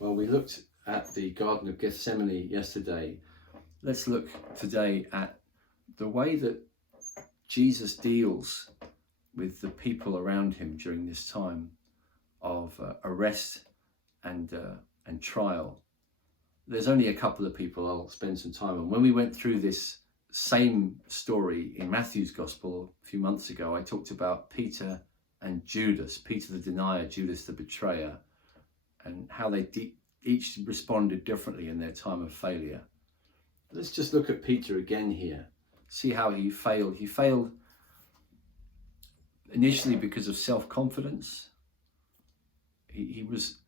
Well, we looked at the Garden of Gethsemane yesterday. Let's look today at the way that Jesus deals with the people around him during this time of arrest and trial. There's only a couple of people I'll spend some time on. When we went through this same story in Matthew's Gospel a few months ago, I talked about Peter and Judas, Peter the denier, Judas the betrayer, and how they each responded differently in their time of failure. Let's just look at Peter again here. See how he failed. He failed initially because of self-confidence. He was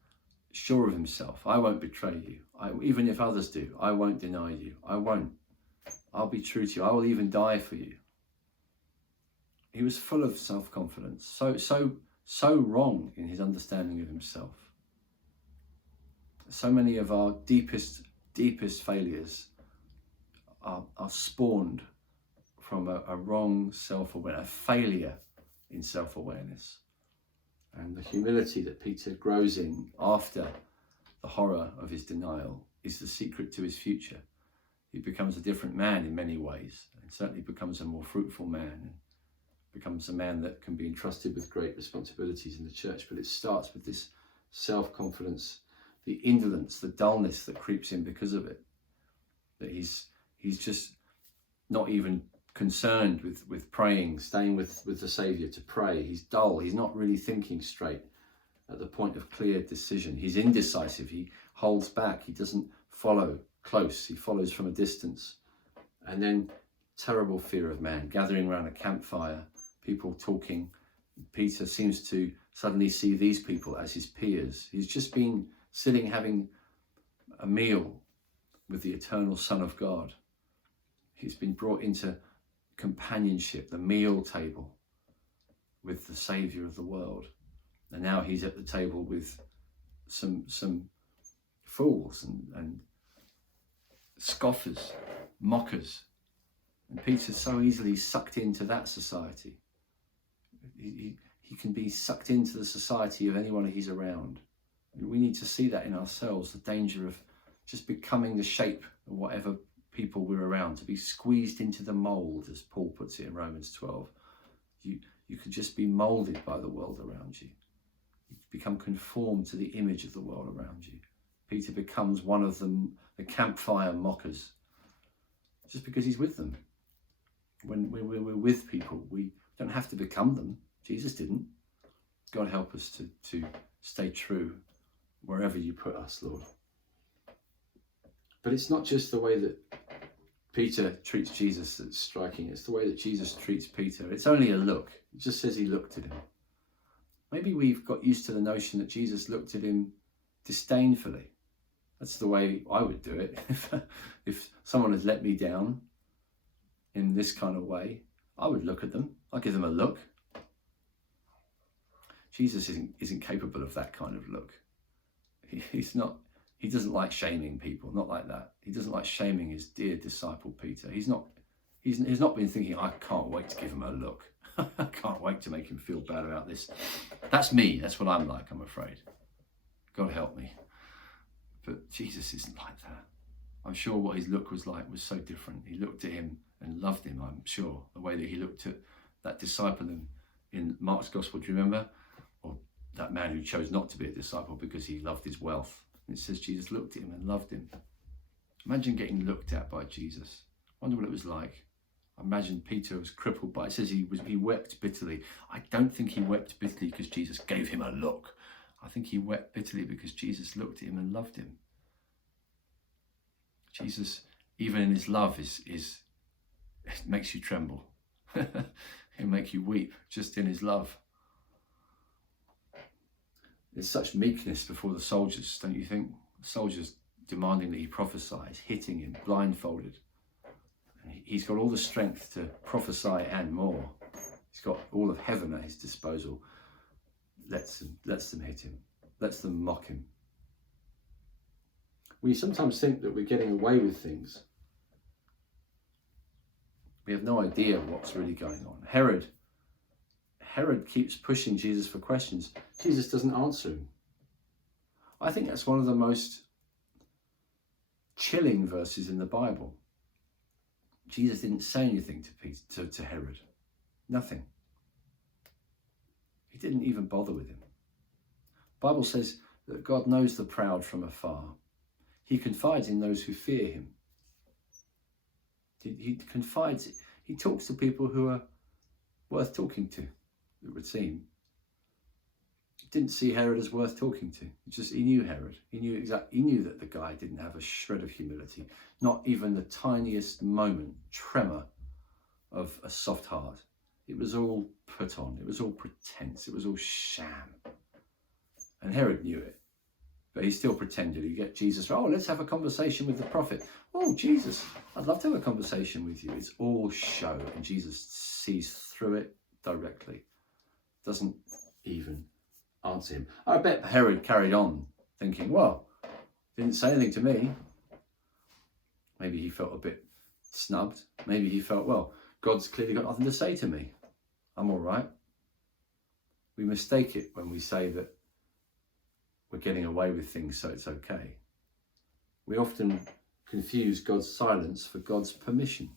sure of himself. I won't betray you. Even if others do, I won't deny you. I won't. I'll be true to you. I will even die for you. He was full of self-confidence. So wrong in his understanding of himself. So many of our deepest failures are spawned from a wrong self-awareness, a failure in self-awareness. And the humility that Peter grows in after the horror of his denial is the secret to his future. He becomes a different man in many ways, and certainly becomes a more fruitful man, and becomes a man that can be entrusted with great responsibilities in the church. But it starts with this self-confidence, the indolence, the dullness that creeps in because of it. That he's just not even concerned with praying, staying with the Saviour to pray. He's dull. He's not really thinking straight at the point of clear decision. He's indecisive. He holds back. He doesn't follow close. He follows from a distance. And then terrible fear of man, gathering around a campfire, people talking. Peter seems to suddenly see these people as his peers. He's just been sitting having a meal with the eternal Son of God. He's been brought into companionship, the meal table with the Saviour of the world. And now he's at the table with some fools and scoffers, mockers. And Peter's so easily sucked into that society. He can be sucked into the society of anyone he's around. And we need to see that in ourselves, the danger of just becoming the shape of whatever people we're around, to be squeezed into the mould, as Paul puts it in Romans 12. You could just be moulded by the world around you. You become conformed to the image of the world around you. Peter becomes one of the campfire mockers, just because he's with them. When we're with people, we don't have to become them. Jesus didn't. God help us to stay true wherever you put us, Lord. But it's not just the way that Peter treats Jesus that's striking. It's the way that Jesus treats Peter. It's only a look. It just says he looked at him. Maybe we've got used to the notion that Jesus looked at him disdainfully. That's the way I would do it. If someone has let me down in this kind of way, I would look at them. I'd give them a look. Jesus isn't capable of that kind of look. He's not. He doesn't like shaming people, not like that. He doesn't like shaming his dear disciple Peter. He's not been thinking, I can't wait to give him a look. I can't wait to make him feel bad about this. That's me. That's what I'm like, I'm afraid. God help me. But Jesus isn't like that. I'm sure what his look was like was so different. He looked at him and loved him, I'm sure. The way that he looked at that disciple in Mark's Gospel, do you remember? Or that man who chose not to be a disciple because he loved his wealth. It says Jesus looked at him and loved him. Imagine getting looked at by Jesus. I wonder what it was like. I imagine Peter was crippled by it. It says he wept bitterly. I don't think he wept bitterly because Jesus gave him a look. I think he wept bitterly because Jesus looked at him and loved him. Jesus, even in his love, it makes you tremble. He'll make you weep just in his love. There's such meekness before the soldiers, don't you think? The soldiers demanding that he prophesies, hitting him, blindfolded. And he's got all the strength to prophesy and more. He's got all of heaven at his disposal. Lets them hit him, lets them mock him. We sometimes think that we're getting away with things. We have no idea what's really going on. Herod keeps pushing Jesus for questions. Jesus doesn't answer him. I think that's one of the most chilling verses in the Bible. Jesus didn't say anything to Herod. Nothing. He didn't even bother with him. The Bible says that God knows the proud from afar. He confides in those who fear him. He confides, he talks to people who are worth talking to, it would seem. He didn't see Herod as worth talking to. He knew Herod. He knew that the guy didn't have a shred of humility, not even the tiniest moment, tremor of a soft heart. It was all put on. It was all pretense. It was all sham. And Herod knew it, but he still pretended. He'd get Jesus, oh, let's have a conversation with the prophet. Oh, Jesus, I'd love to have a conversation with you. It's all show. And Jesus sees through it directly. Doesn't even answer him. I bet Herod carried on thinking, well, didn't say anything to me. Maybe he felt a bit snubbed. Maybe he felt, well, God's clearly got nothing to say to me. I'm all right. We mistake it when we say that we're getting away with things, so it's okay. We often confuse God's silence for God's permission.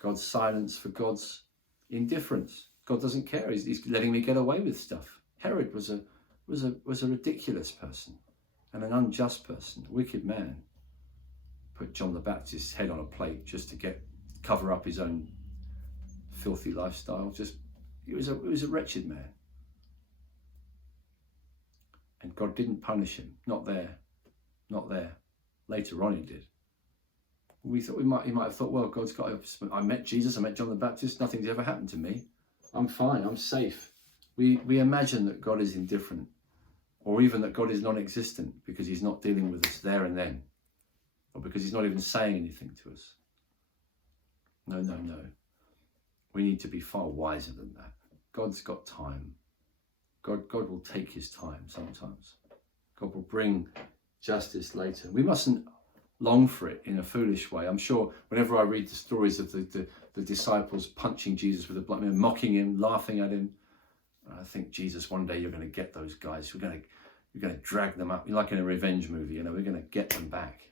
God's silence for God's indifference. God doesn't care. He's letting me get away with stuff. Herod was a ridiculous person and an unjust person, a wicked man. Put John the Baptist's head on a plate just to cover up his own filthy lifestyle. He was a wretched man. And God didn't punish him. Not there. Later on he did. We thought he might have thought, well, God's got. I met Jesus. I met John the Baptist. Nothing's ever happened to me. I'm fine. I'm safe. We imagine that God is indifferent, or even that God is non-existent because he's not dealing with us there and then, or because he's not even saying anything to us. No. We need to be far wiser than that. God's got time. God will take his time sometimes. God will bring justice later. We mustn't long for it in a foolish way. I'm sure whenever I read the stories of the disciples punching Jesus with a blunt, mocking him, laughing at him, I think, Jesus, one day you're going to get those guys. You're going to drag them up, like in a revenge movie. We're going to get them back.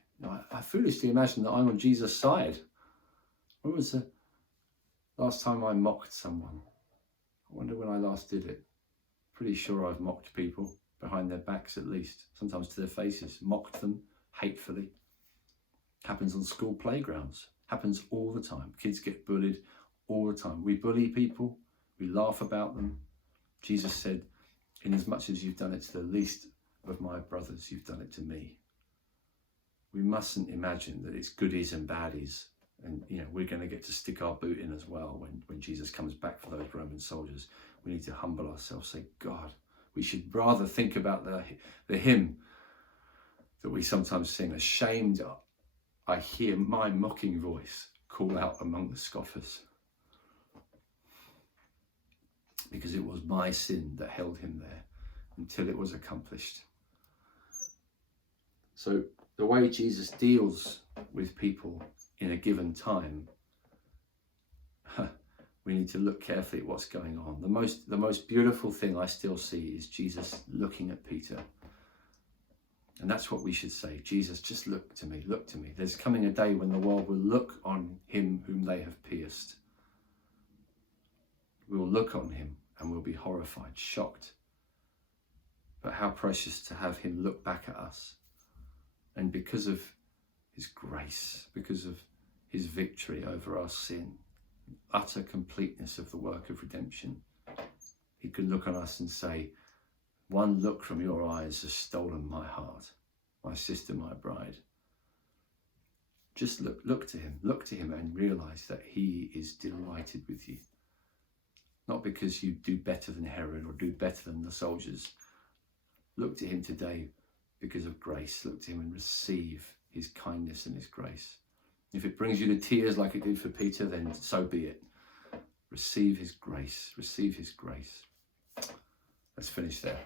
I foolishly imagine that I'm on Jesus' side. When was the last time I mocked someone? I wonder when I last did it. Pretty sure I've mocked people behind their backs, at least, sometimes to their faces. Mocked them hatefully. Happens on school playgrounds. Happens all the time. Kids get bullied all the time. We bully people. We laugh about them. Jesus said, inasmuch as you've done it to the least of my brothers, you've done it to me. We mustn't imagine that it's goodies and baddies, and we're going to get to stick our boot in as well when Jesus comes back for those Roman soldiers. We need to humble ourselves, say, God, we should rather think about the hymn that we sometimes sing, ashamed I hear my mocking voice call out among the scoffers. Because it was my sin that held him there until it was accomplished. So the way Jesus deals with people in a given time, we need to look carefully at what's going on. The most beautiful thing I still see is Jesus looking at Peter. And that's what we should say. Jesus, just look to me, look to me. There's coming a day when the world will look on him whom they have pierced. We will look on him and we'll be horrified, shocked. But how precious to have him look back at us. And because of his grace, because of his victory over our sin, utter completeness of the work of redemption, he could look on us and say, one look from your eyes has stolen my heart, my sister, my bride. Just look to him and realize that he is delighted with you. Not because you do better than Herod or do better than the soldiers. Look to him today because of grace. Look to him and receive his kindness and his grace. If it brings you to tears like it did for Peter, then so be it. Receive his grace. Receive his grace. Let's finish there.